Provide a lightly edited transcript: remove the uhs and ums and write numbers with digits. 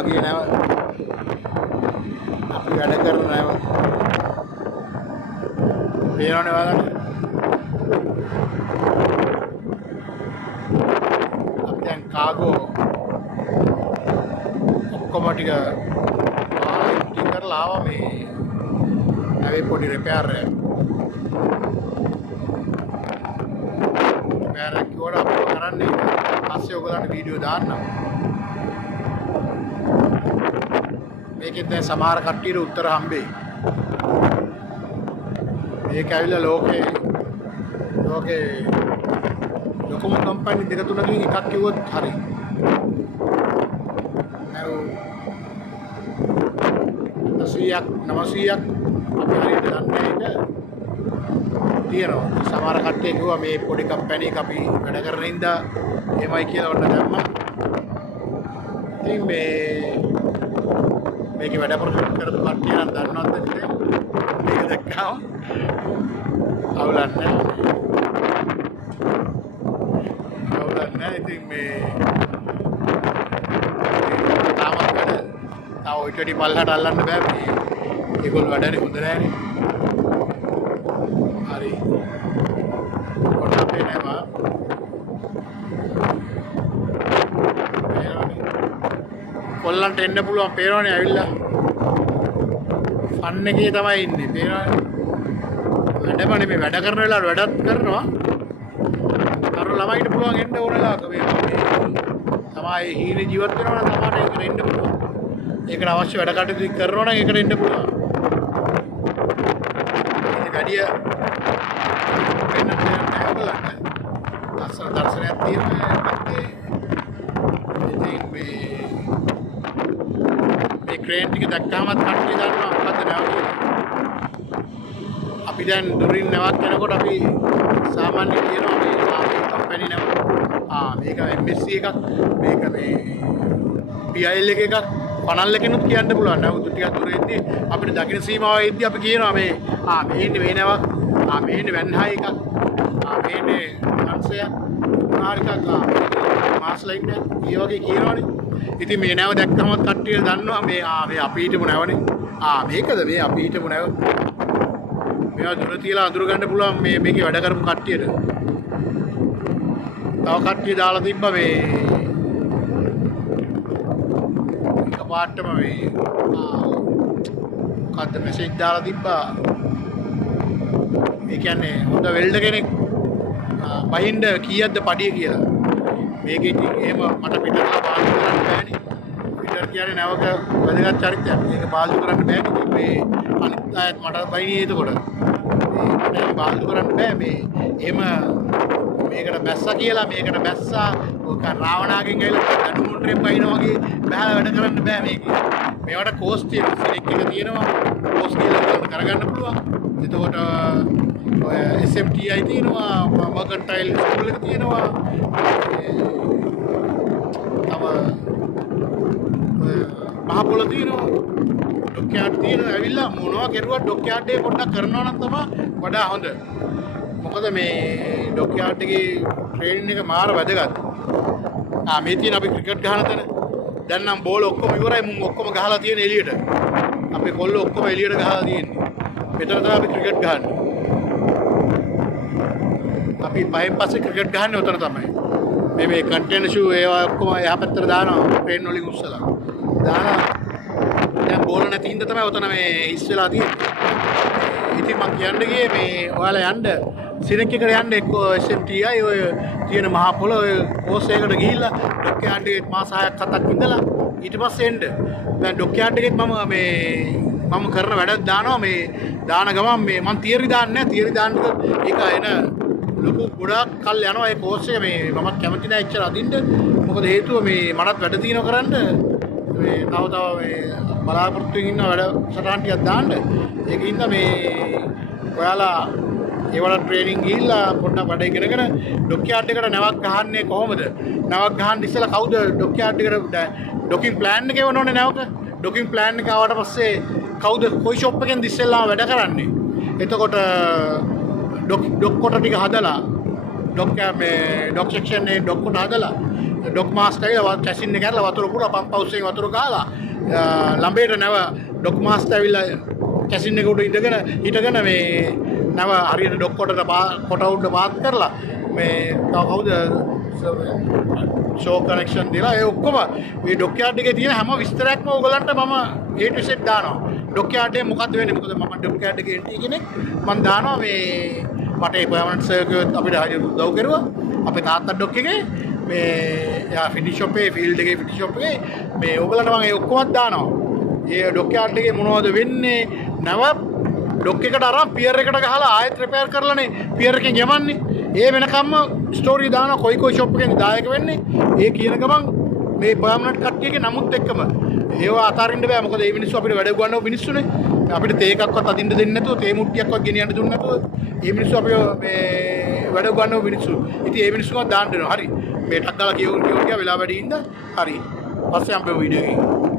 මගේ නැව අපි වැඩ කරන නැව පේනවනේ ඔයාලට අපි දැන් කාගෝ ඔක්කොම ටික කරලා ආවා මේ නැවේ පොඩි රිපෙයාර් එකක් කිව්වට අපිට කරන්නේ පස්සේ ඔයගලන්ට වීඩියෝ දාන්නම් මේකෙන් දැන් සමහර කට්ටියට උත්තර හම්බෙයි මේක ඇවිල්ලා ලෝකේ ලොකුම කම්පැනි දෙක තුනකින් එකක් කිව්වොත් හරි නැව 900ක් අපි හරියට දන්නේ නැහැ තියෙනවා සමහර කට්ටිය කිව්වා මේ පොඩි කම්පැනි එක අපි වැඩ කරන හින්දා එමය කියලා ඔන්න දැම්මා ඉතින් මේකේ වැඩ ප්‍රොජෙක්ට් කරපු කට්ටිය නම් දන්නවද ඉතින් මේක දැක්කම අවුලක් නැහැ ඉතින් මේ තාමත් වැඩ තාම ඔය ටෙඩි පල්ලහට අල්ලන්න බෑ මේ ඒගොල්ලෝ වැඩනේ හොඳ නෑනේ හරි ඔන්න අපේ නෑවා කොල්ලන්ට එන්න පුළුවන් පේනවනේ ඇවිල්ලා ෆන් එකේ තමයි ඉන්නේ පේනවනේ වැඩම නෙමෙයි වැඩ කරන වෙලාවට වැඩත් කරනවා අර ළමයිට පුළුවන් එන්න ඕන වෙලාවක මේ තමයි හීනේ ජීවත් වෙනවා නම් තමයි ඒකට එන්න පුළුවන් ඒකට අවශ්‍ය වැඩ කටයුතු කරනවා නම් ඒකට එන්න පුළුවන් ඉතින් වැඩිය වෙන දෙයක් අසල දර්ශනයක් තියෙනවා ඉතින් මේ ක්‍රේන් ටික දැක්කමත් කට්ටිය දන්නවා මොකද්ද නැව කියලා අපි දැන් දුරින් නැවක් යනකොට අපි සාමාන්‍ය කියනවා මේ කම්පැනි නැව මේක MSC එකක් මේක මේ PIL එකක් පනල් එකනොත් කියන්න පුළුවන් නැව ටිකක් දුර එද්දී අපිට දකින්න සීමාව එද්දී අපි කියනවා මේ මේ ඉන්නේ මේ නැවක් මේ ඉන්නේ වැන්හයි එකක් මේ ඉන්නේ අංශයක් ආරිකක් මාස් ලයින් එක ඒ වගේ කියනවනේ ඉතින් මේ නැව දැක්කම කට්ටිය දන්නවා මේ අපි හිටපු නැවනේ මේකද මේ අපි හිටපු නැව මේවා දුර තියලා අඳුර ගන්න පුළුවන් මේකේ වැඩ කරපු කට්ටියට තව කට්ටිය දාලා තිබ්බා මේ එක පාටම මේ මොකද්ද මෙසේජ් දාලා තිබ්බා ඒ කියන්නේ හොඳ වෙල්ඩර් කෙනෙක් බහින්ද කීයක්ද පඩිය කියලා මේක ඉතින් එහෙම මට පිටරලා බාල්දු කරන්න බෑනේ පිටර කියන්නේ නැවක වැදගත් චරිතයක් මේක බාල්දු කරන්න බෑනේ මේ අනිත් අයත් මට බයිනේ එතකොට මේකට බාල්දු කරන්න බෑ මේ එහෙම මේකට බැස්සා කියලා මේකට බැස්සා ඔක රාවණාගෙන් ඇවිල්ලා දනුමුන්ටරේ බයිනා වගේ බහලා වැඩ කරන්න බෑ මේක මේවට කෝස් තියෙන සිලෙක් එක තියෙනවා කෝස් කියලා කරගන්න පුළුවන් එතකොට ඔය SMTI තියෙනවා මර්කන්ටයිල් ස්කූල් එක තියෙනවා තව මහපොළ තියෙනවා ඩොක්යාඩ් තියෙනවා ඇවිල්ලා මොනවා කරුවා ඩොක්යාඩ් එක පොඩ්ඩක් කරනවා නම් තමයි වඩා හොඳ මොකද මේ ඩොක්යාඩ් එකේ ට්‍රේනින් එක මාර වැදගත් මේ තියෙන අපි ක්‍රිකට් ගහන තැන දැන් නම් බෝල ඔක්කොම ඉවරයි මුන් ඔක්කොම ගහලා තියෙන එළියට අපේ කොල්ලෝ ඔක්කොම එළියට ගහලා තියෙන්නේ මෙතන තමයි අපි ක්‍රිකට් ගහන්නේ අපි පහෙන් පස්සේ ක්‍රිකට් ගහන්නේ උතන තමයි මේ කන්ටේනර් ෂූ ඒවා ඔක්කොම එහා පැත්තට දානවා ට්‍රේන් වලින් උස්සලා දාලා දැන් බෝල නැති හින්දා තමයි උතන මේ ඉස් වෙලා තියෙන්නේ ඉතින් මම කියන්න ගියේ මේ ඔයාලා යන්න සිනෙක් එකට යන්න එක්ක SMTI ඔය තියෙන මහ පොළ ඔය කෝස් එකකට ගිහිල්ලා ඩොක්යාඩ් එකේ මාස 6ක් 7ක් ඉඳලා ඊට පස්සේ එන්න දැන් ඩොක්යාඩ් එකෙත් මම කරන වැඩක් දානවා මේ දාන ගමන් මේ මම තියරි දාන්නේ නැහැ තියරි දාන්න ඒක එන ලොකු ගොඩාක් කල් යනවා ඒ කෝස් එක මේ මමත් කැමති නැහැ එච්චර අදින්න මොකද හේතුව මේ මටත් වැඩ තියෙනවා කරන්න මේ තව මේ බලාපොරොත්තු වෙමින් ඉන්න වැඩ සටහන් ටිකක් දාන්න ඒකින්ද මේ ඔයාලා ඒවල ට්‍රේනින් ගිහිල්ලා පොඩ්ඩක් වැඩ ඉගෙනගෙන ඩොක්යාඩ් එකට නැවක් ගහන්නේ කොහොමද නැවක් ගහන්න ඉස්සෙල්ලා කවුද ඩොක්යාඩ් එකට ඩොකින් ප්ලෑන් එක එවන්න ඕනේ නැවක ඩොකින් ප්ලෑන් එක ආවට පස්සේ කවුද කොයි ෂොප් එකෙන්ද ඉස්සෙල්ලාම වැඩ කරන්නේ එතකොට ඩොක් කොට ටික හදලා ඩොක් සෙක්ෂන් එකේ ඩොක් කොට හදලා ඩොක් මාස්ටර් ඇවිල්ලා කැසින් එක කරලා වතුර පුරලා පම්ප් හවුස් එකේ වතුර ගහලා ළඹේට නැව ඩොක් මාස්ටර් ඇවිල්ලා කැසින් එක උඩ හිටගෙන මේ නැව හරියට ඩොක් කොට උඩ පාත් කරලා මේ තව කවුද ෂෝ කනෙක්ෂන් දීලා ඒ ඔක්කොම මේ ඩොක් යාඩ් එකේ තියෙන හැම විස්තරයක්ම ඕගලන්ට මම A to Z දානවා. ඩොක් යාඩ් එකේ මොකද්ද වෙන්නේ? මොකද මම ඩොක් යාඩ් එකේ එන්ටි කෙනෙක් මම දානවා මේ මට ඒ පර්මනන්ට් සර්කියුට් අපිට හරියට උදව් කරුවා. අපේ තාත්තා ඩොක් එකේ මේ යා ෆිනිෂ් ෂොප් එකේ ෆීල්ඩ් එකේ ෆිනිෂ් ෂොප් එකේ මේ ඕගලන්ට මම ඒ ඔක්කොම දානවා. ඒ ඩොක් යාඩ් එකේ මොනවද වෙන්නේ? නැව ඩොක් එකට අරන් පියර් එකට ගහලා ආයෙත් රිපෙයාර් කරලානේ පියර් එකෙන් යවන්නේ. ඒ වෙනකම්ම ස්ටෝරි දාන කොයි ෂොප් එකෙන් දායක වෙන්නේ. ඒ කියන ගමන් මේ පර්මනන්ට් කට්ටියගේ නමුත් එක්කම ඒවා අතාරින්න බෑ. මොකද මේ මිනිස්සු අපිට වැඩ ගන්නව මිනිස්සුනේ. අපිට තේ එකක්වත් අදින්න දෙන්නේ නැතුව තේ මුට්ටියක්වත් ගෙනියන්න දුන්නේ නැතුව මේ මිනිස්සු අපිව මේ වැඩ ගන්නව මිනිස්සු. ඉතින් මේ මිනිස්සුන්ව දාන්න දෙනවා. හරි. මේ ටක් ගාලා කියවුන් කියව වෙලා වැඩි ඉඳ හරි. පස්සේ අපි වීඩියෝ එකේ